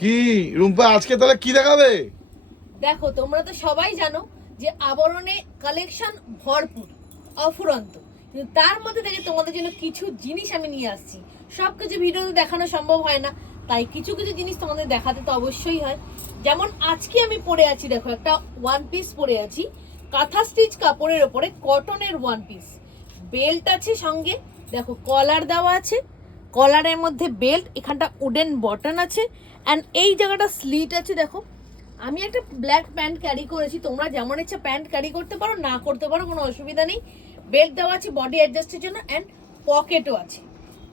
কি রুম্পা আজকে তাহলে কি দেখাবে? দেখো তোমরা তো সবাই জানো যে আবরণে কালেকশন ভরপুর, অফুরন্ত, কিন্তু তার মধ্যে থেকে তোমাদের জন্য কিছু জিনিস আমি নিয়ে আসছি। সবকিছু ভিডিওতে দেখানো সম্ভব হয় না, তাই কিছু কিছু জিনিস তোমাদের দেখাতে তো অবশ্যই হয়। যেমন আজকে আমি পরে আছি, দেখো একটা ওয়ান পিস পরে আছি, কাঁথা স্টিচ কাপড়ের ওপরে কটনের ওয়ান পিস। বেল্ট আছে সঙ্গে, দেখো কলার দেওয়া আছে, কলারের মধ্যে বেল্ট, এখানটা উডেন বটন আছে, অ্যান্ড এই জায়গাটা স্লিট আছে। দেখো আমি একটা ব্ল্যাক প্যান্ট ক্যারি করেছি, তোমরা যেমন ইচ্ছা প্যান্ট ক্যারি করতে পারো, না করতে পারো, কোনো অসুবিধা নেই। বেল্ট দেওয়া আছে বডি অ্যাডজাস্টের জন্য, অ্যান্ড পকেটও আছে।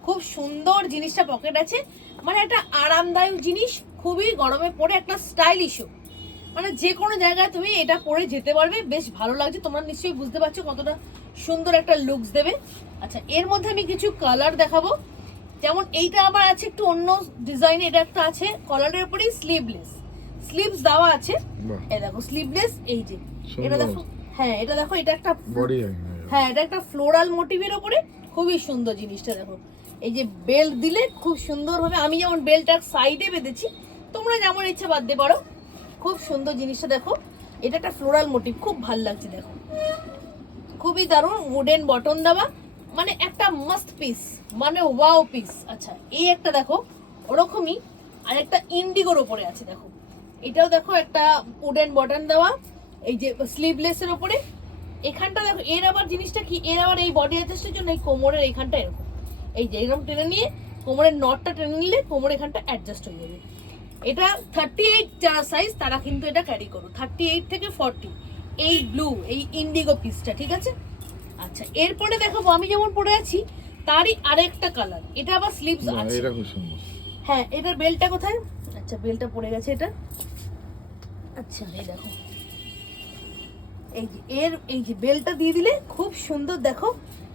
খুব সুন্দর জিনিসটা, পকেট আছে, মানে একটা আরামদায়ক জিনিস, খুবই গরমে পরে একটা স্টাইলিশও, মানে যে কোনো জায়গায় তুমি এটা পরে যেতে পারবে, বেশ ভালো লাগছে। তোমরা নিশ্চয়ই বুঝতে পারছো কতটা সুন্দর একটা লুকস দেবে। আচ্ছা, এর মধ্যে আমি কিছু কালার দেখাবো। যেমন এইটা আবার আছে একটু অন্য ডিজাইনে, এটা একটা আছে কলারের উপরেই স্লিভলেস, স্লিভস দেওয়া আছে। এই দেখো স্লিভলেস, এই যে এটা দেখো, হ্যাঁ এটা দেখো, এটা একটা বডি, হ্যাঁ এটা একটা ফ্লোরাল মোটিভের উপরে, খুবই সুন্দর জিনিসটা। দেখো এই যে বেল্ট দিলে খুব সুন্দর হবে। আমি যেমন বেল্টটার সাইডে বেঁধেছি, তোমরা যেমন ইচ্ছা বাঁধতে পারো। খুব সুন্দর জিনিসটা দেখো, এটা একটা ফ্লোরাল মোটিভ, খুব ভালো লাগছে। দেখো খুবই দারুণ, উডেন বটন দেওয়া, মানে একটা মাস্ট পিস, মানে ওয়াও পিস। আচ্ছা এই একটা দেখো ওরকমই, আর একটা ইন্ডিগোর ওপরে আছে। দেখো এটাও দেখো একটা উডেন বটন দেওয়া, এই যে স্লিভলেসের ওপরে। এখানটা দেখো, এর আবার জিনিসটা কি, এর আবার এই বডি অ্যাডজাস্টের জন্য এই কোমরের এইখানটা এরকম, এই যে এরকম টেনে নিয়ে কোমরের নটটা টেনে নিলে কোমর এখানটা অ্যাডজাস্ট হয়ে যাবে। এটা 38 যারা সাইজ তারা কিন্তু এটা ক্যারি করো, 38 থেকে 40। এই ব্লু, এই ইন্ডিগো পিসটা, ঠিক আছে। আচ্ছা এরপরে দেখাবো আমি যেমন পরে আছি তারই আরেকটা কালার, এটা আবার স্লিভস আছে। এটা খুব সুন্দর। হ্যাঁ এটার বেল্টটা কোথায়? আচ্ছা বেল্টটা পড়ে গেছে এটা। আচ্ছা এই দেখো, এই যে এই যে বেল্টটা দিয়ে দিলে খুব সুন্দর। দেখো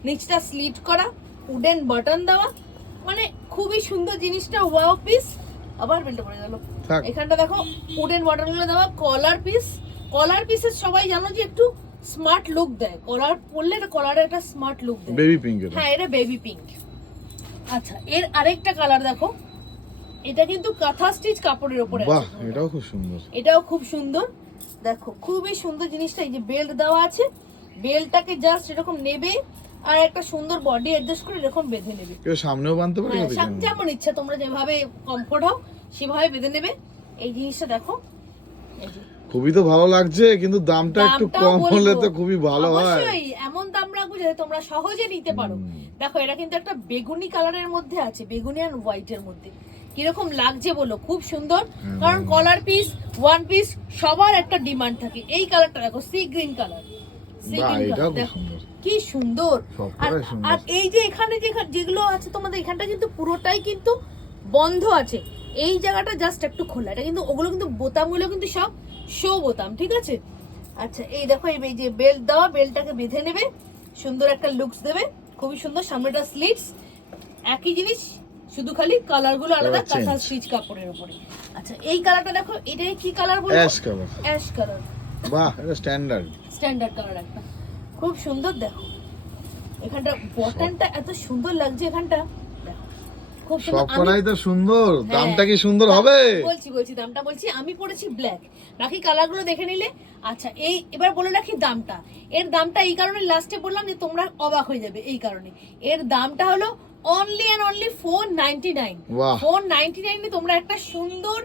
নিচটা স্লিট করা, উডেন বাটন দেওয়া, মানে খুবই সুন্দর জিনিসটা, ওয়াও পিস। আবার বেল্টটা পড়ে গেল। এখানটা দেখো উডেন বাটন গুলো দেওয়া, কলার পিস। কলার পিসের সবাই জানো যে একটু স্মার্ট লুক দেয়, কলার পরলে কলারে একটা স্মার্ট লুক দেয়। বেবি পিঙ্ক, হ্যাঁ এটা বেবি পিঙ্ক। আচ্ছা এর আরেকটা কালার দেখো, এটা কিন্তু কাঁথা স্টিচ কাপড়ের উপরে আছে। বাহ, এটাও খুব সুন্দর, এটাও খুব সুন্দর। দেখো খুবই সুন্দর জিনিসটা, এই যে বেল্ট দেওয়া আছে, বেল্টটাকে জাস্ট এরকম নেবে আর একটা সুন্দর বডি অ্যাডজাস্ট করে এরকম বেঁধে নেবে। কেউ সামনেও বাঁধতে পারে, যেমন ইচ্ছা তোমরা যেভাবে কমফোর্ট হও সেভাবে বেঁধে নেবে। এই জিনিসটা দেখো, এই যে খুবই তো ভালো লাগছে, কিন্তু দামটা একটু কম হলে তো খুবই ভালো হয়। অবশ্যই এমন দাম রাখবো যাতে তোমরা সহজে নিতে পারো। দেখো এটা কিন্তু একটা বেগুনি কালারের মধ্যে আছে, বেগুনি আর হোয়াইটের মধ্যে। কিরকম লাগছে বলো, খুব সুন্দর। কারণ কলার পিস, ওয়ান পিস সবার একটা ডিমান্ড থাকে। এই কালারটা দেখো, sea green colour, sea green colour, দেখো কি সুন্দর। আর এই যে এখানে যেগুলো আছে তোমাদের, এখানটা কিন্তু পুরোটাই কিন্তু বন্ধ আছে, এই জায়গাটা জাস্ট একটু খোলা। এটা কিন্তু ওগুলো কিন্তু বোতামগুলো কিন্তু সব শো বোতাম, ঠিক আছে। আচ্ছা এই দেখো, এই যে বেল্ট দেওয়া, বেল্টটাকে বেঁধে নেবে, সুন্দর একটা লুকস দেবে, খুবই সুন্দর। সামনেটা স্লিটস, একই জিনিস, শুধু খালি কালারগুলো আলাদা, কাঁথা স্টিচ কাপড়ের উপরে। আচ্ছা এই কালারটা দেখো, এটা কি কালার বলবো? Ash colour, ash colour. বাহ, এটা স্ট্যান্ডার্ড কালার একটা, খুব সুন্দর। দেখো এখানটা বটনটা এত সুন্দর লাগছে, এখানটা খুব সুন্দর। সবকটাই তো সুন্দর, দামটা কি সুন্দর হবে? বলছি দামটা বলছি। আমি পরেছি ব্ল্যাক, বাকি কালারগুলো দেখে নিলে। আচ্ছা এই এবার বলে রাখি দামটা। এর দামটা এই কারণে লাস্টে বললাম যে তোমরা অবাক হয়ে যাবে, এই কারণে। এর দামটা হলো অনলি এন্ড অনলি 499। 499 এ তোমরা একটা সুন্দর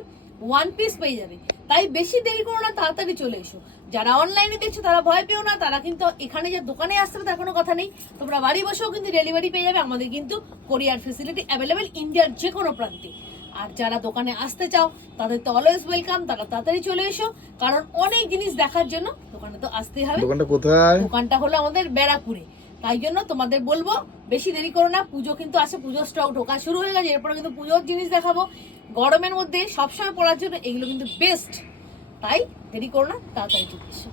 ওয়ান পিস পেয়ে যাবে। তাই বেশি দেরি করো না, তাড়াতাড়ি চলে এসো। যারা অনলাইনে দেখছো তারা ভয় পেও না, তারা কিন্তু এখানে যে দোকানে আসতে হবে তার কোনো কথা নেই। তোমরা বাড়ি বসেও কিন্তু ডেলিভারি পেয়ে যাবে। আমাদের কিন্তু কোরিয়ার ফেসিলিটি অ্যাভেলেবেল ইন্ডিয়ার যে কোনো প্রান্তে। আর যারা দোকানে আসতে চাও তাদের তো অলওয়েজ ওয়েলকাম, তারা তাড়াতাড়ি চলে এসো, কারণ অনেক জিনিস দেখার জন্য দোকানে তো আসতেই হবে। দোকানটা কোথায়? দোকানটা হলো আমাদের ব্যারাকপুরে। তাই জন্য তোমাদের বলবো বেশি দেরি করো না, পুজো কিন্তু আসে, পুজোর স্টক ঢোকা শুরু হয়ে গেছে। এরপরে কিন্তু পুজোর জিনিস দেখাবো, গরমের মধ্যে সবসময় পরার জন্য এগুলো কিন্তু বেস্ট। তাই দেরি করো না, তাড়াতাড়ি চলে এসো।